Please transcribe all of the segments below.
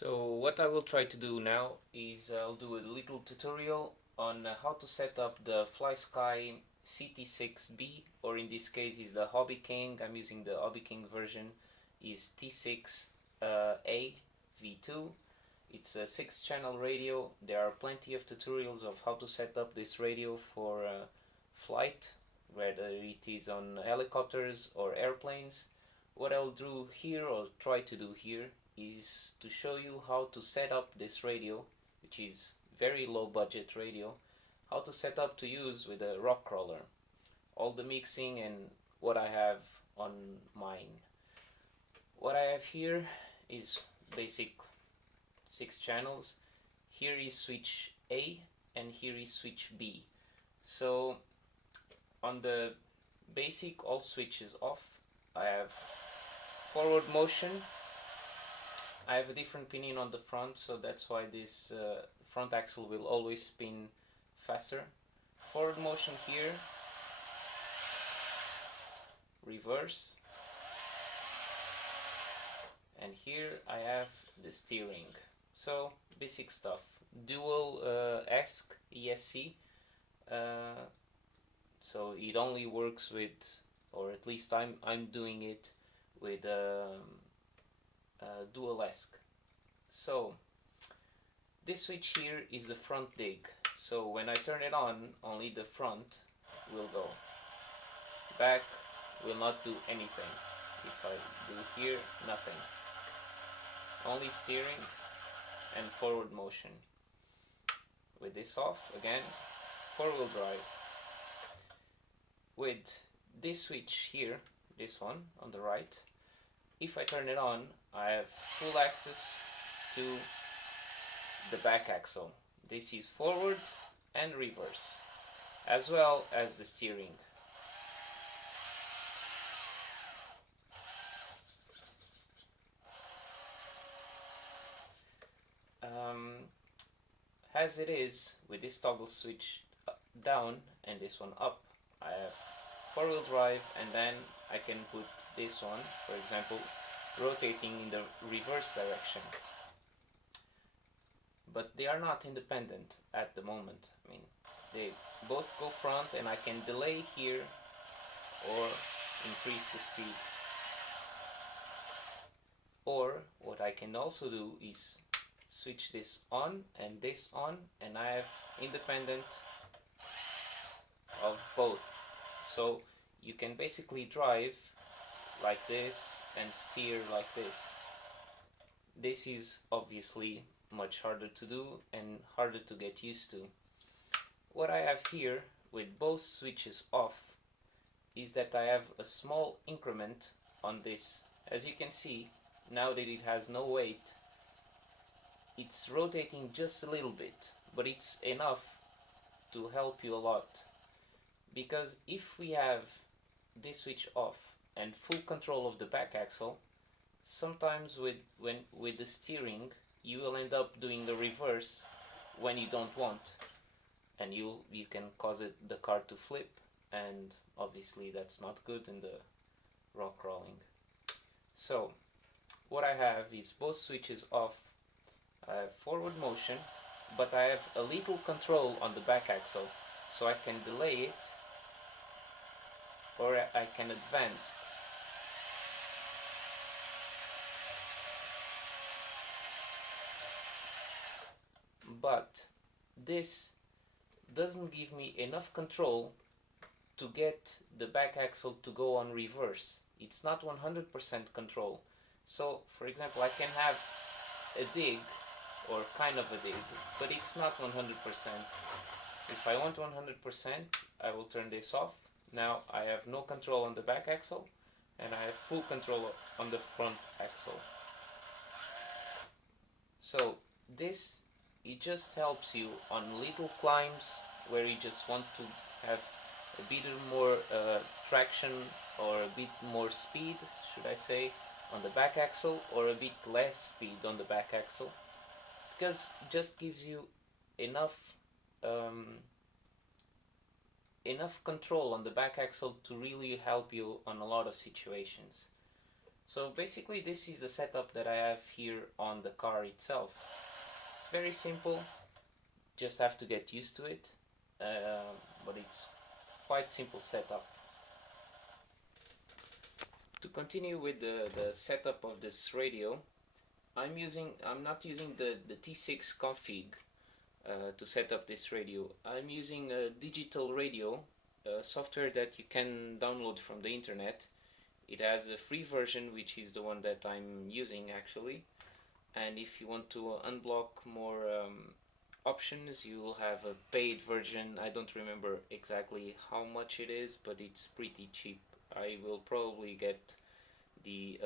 So what I will try to do now is I'll do a little tutorial on how to set up the FlySky CT6B, or in this case is the Hobby King. I'm using the Hobby King version, is T6A V2. It's a 6-channel radio. There are plenty of tutorials of how to set up this radio for flight, whether it is on helicopters or airplanes. What I'll do here, or try to do here, is to show you how to set up this radio, which is very low budget radio, how to set up to use with a rock crawler. All the mixing and what I have on mine. What I have here is basic 6 channels. Here is switch A and here is switch B. So on the basic, all switches off. I have forward motion. I have a different pinion on the front, so that's why this front axle will always spin faster. Forward motion here, reverse, and here I have the steering. So basic stuff. Dual ESC, so it only works with, or at least I'm doing it with dual ESC. So this switch here is the front dig. So when I turn it on, only the front will go. Back will not do anything. If I do here, nothing. Only steering and forward motion. With this off, again, 4-wheel drive. With this switch here, this one on the right, if I turn it on, I have full access to the back axle. This is forward and reverse, as well as the steering. As it is, with this toggle switch down and this one up, I have 4-wheel drive, and then I can put this one, for example, rotating in the reverse direction. But they are not independent at the moment. I mean, they both go front, and I can delay here or increase the speed. Or what I can also do is switch this on and this on, and I have independent of both. So you can basically drive like this and steer like this. This is obviously much harder to do and harder to get used to. What I have here with both switches off is that I have a small increment on this. As you can see, now that it has no weight, it's rotating just a little bit, but it's enough to help you a lot. Because if we have this switch off and full control of the back axle, sometimes with the steering you will end up doing the reverse when you don't want, and you can cause the car to flip, and obviously that's not good in the rock crawling. So what I have is both switches off. I have forward motion, but I have a little control on the back axle, so I can delay it or I can advance. But this doesn't give me enough control to get the back axle to go on reverse. It's not 100% control. So for example, I can have a dig, or kind of a dig, but it's not 100%. If I want 100%, I will turn this off. Now I have no control on the back axle, and I have full control on the front axle. So this, it just helps you on little climbs where you just want to have a bit more traction, or a bit more speed, should I say, on the back axle, or a bit less speed on the back axle, because it just gives you enough enough control on the back axle to really help you on a lot of situations. So basically this is the setup that I have here on the car itself. It's very simple, just have to get used to it, but it's quite simple setup. To continue with the setup of this radio, I'm not using the T6 config to set up this radio. I'm using a digital radio software that you can download from the internet. It has a free version, which is the one that I'm using actually, and if you want to unblock more options, you will have a paid version. I don't remember exactly how much it is, but it's pretty cheap. I will probably get the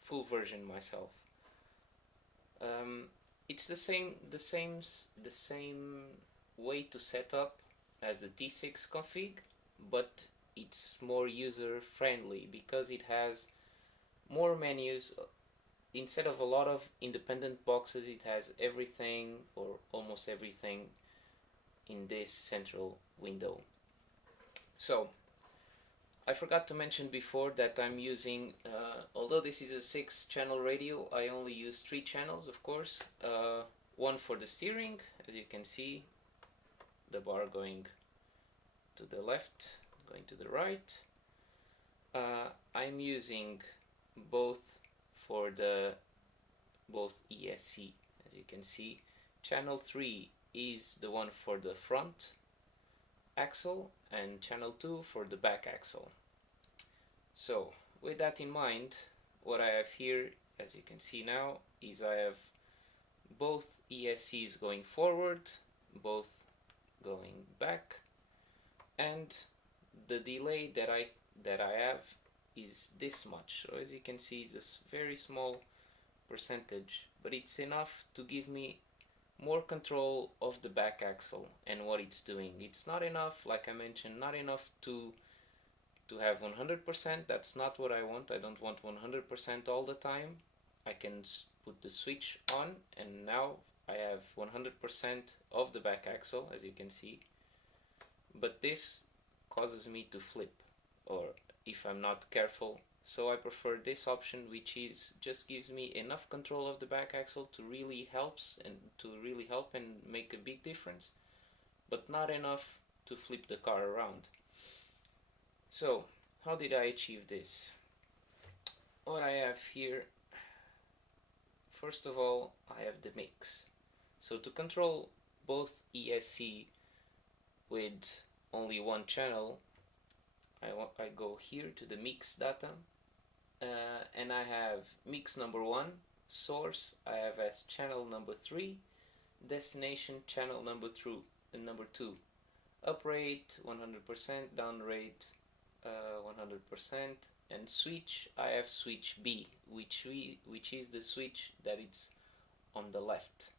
full version myself. It's the same way to set up as the T6 config, but it's more user friendly because it has more menus. Instead of a lot of independent boxes, it has everything or almost everything in this central window. So I forgot to mention before that I'm using, although this is a 6-channel radio, I only use 3 channels, of course. One for the steering, as you can see, the bar going to the left, going to the right. I'm using both for both ESC, as you can see. Channel 3 is the one for the front axle and channel 2 for the back axle. So with that in mind, what I have here, as you can see now, is I have both ESCs going forward, both going back, and the delay that I have is this much. So as you can see, it's a very small percentage, but it's enough to give me more control of the back axle and what it's doing. It's not enough, like I mentioned, not enough to have 100%. That's not what I want. I don't want 100% all the time. I can put the switch on and now I have 100% of the back axle, as you can see, but this causes me to flip, or if I'm not careful. So I prefer this option, which is just gives me enough control of the back axle to really help and make a big difference, but not enough to flip the car around. So how did I achieve this? What I have here, first of all, I have the mix. So to control both ESC with only one channel, I go here to the mix data, and I have mix number 1, source I have as channel number 3, destination channel number 2, up rate 100%, down rate 100%, and switch I have switch B, which is the switch that it's on the left.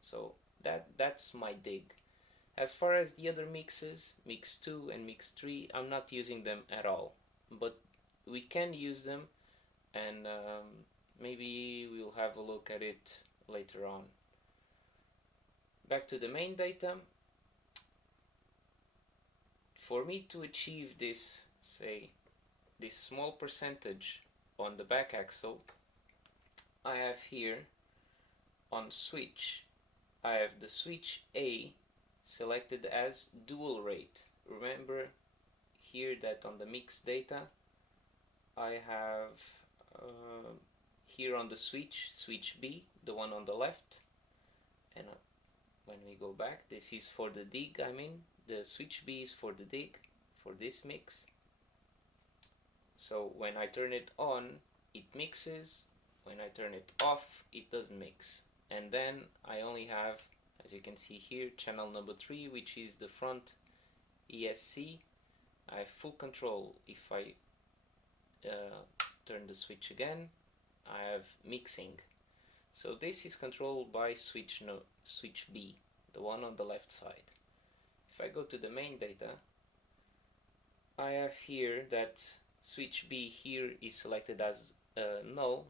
So that's my dig. As far as the other mixes, mix 2 and mix 3, I'm not using them at all, but we can use them, and maybe we'll have a look at it later on. Back to the main data. For me to achieve this, say, this small percentage on the back axle, I have here on switch, I have the switch A selected as dual rate. Remember here that on the mix data I have here on the switch B, the one on the left, and when we go back, this is for the dig. I mean, the switch B is for the dig, for this mix. So when I turn it on, it mixes. When I turn it off, it doesn't mix. And then I only have, as you can see here, channel number 3, which is the front ESC. I have full control. If I turn the switch again, I have mixing. So this is controlled by switch B, the one on the left side. If I go to the main data, I have here that switch B here is selected as null,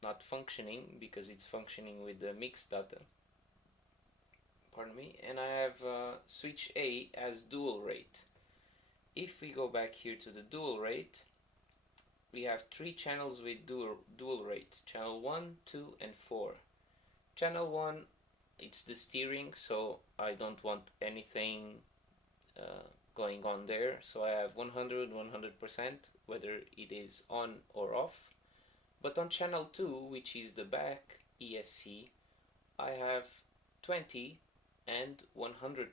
not functioning, because it's functioning with the mix data. Pardon me. And I have switch A as dual rate. If we go back here to the dual rate, we have 3 channels with dual rate: channel 1, 2 and 4. Channel 1, it's the steering, so I don't want anything going on there, so I have 100% whether it is on or off. But on channel 2, which is the back ESC, I have 20 and 100%.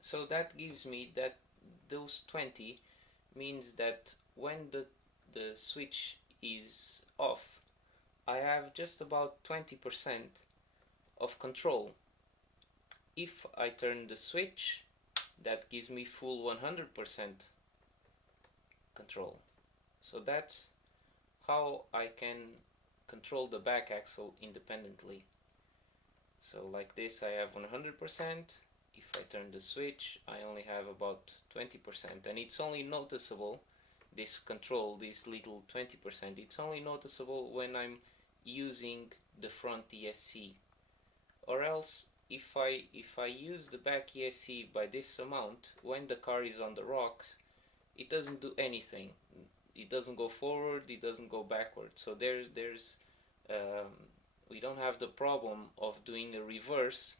So that gives me that those 20 means that when the switch is off, I have just about 20% of control. If I turn the switch, that gives me full 100% control. So that's how I can control the back axle independently. So like this, I have 100%. If I turn the switch, I only have about 20%, and it's only noticeable, this control, this little 20%, it's only noticeable when I'm using the front ESC. Or else, if I use the back ESC by this amount, when the car is on the rocks, it doesn't do anything. It doesn't go forward, it doesn't go backward. So we don't have the problem of doing a reverse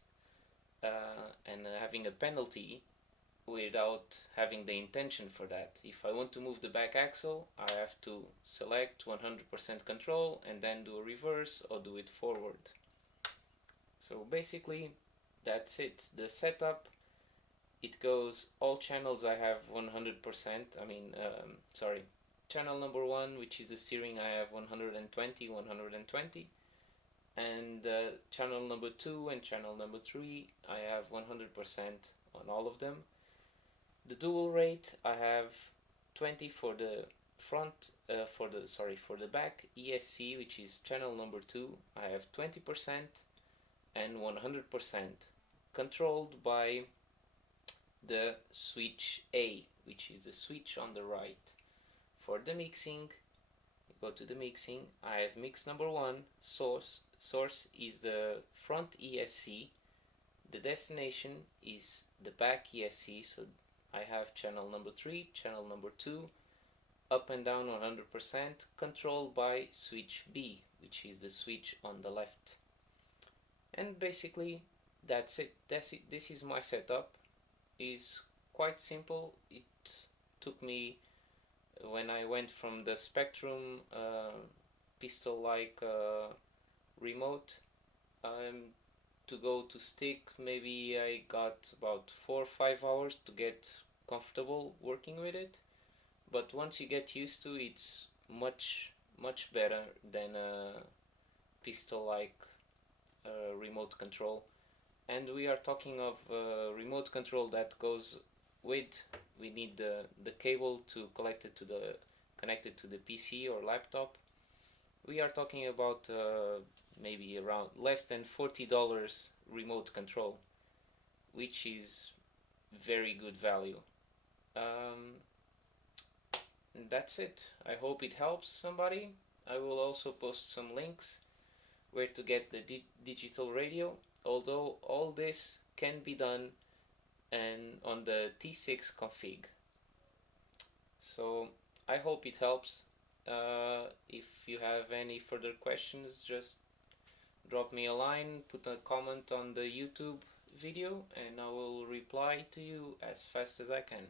and having a penalty without having the intention for that. If I want to move the back axle, I have to select 100% control and then do a reverse or do it forward. So basically that's it. The setup, it goes all channels I have 100%. Channel number 1, which is the steering, I have 120, and channel number 2 and channel number 3, I have 100% on all of them. The dual rate, I have 20 for the front, for the back ESC, which is channel number 2, I have 20% and 100%, controlled by the switch A, which is the switch on the right. For the mixing, go to the mixing, I have mix number 1, source is the front ESC, the destination is the back ESC, so I have channel number 3, channel number 2, up and down 100%, controlled by switch B, which is the switch on the left. And basically that's it. This is my setup. It's quite simple. It took me, when I went from the Spectrum pistol-like remote to go to stick, maybe I got about 4 or 5 hours to get comfortable working with it. But once you get used to it, it's much better than a pistol-like remote control. And we are talking of remote control that goes with, we need the cable to connect it to the PC or laptop. We are talking about maybe around less than $40 remote control, which is very good value. And that's it. I hope it helps somebody. I will also post some links where to get the digital radio, although all this can be done and on the T6 config. So I hope it helps. If you have any further questions, just drop me a line, put a comment on the YouTube video, and I will reply to you as fast as I can.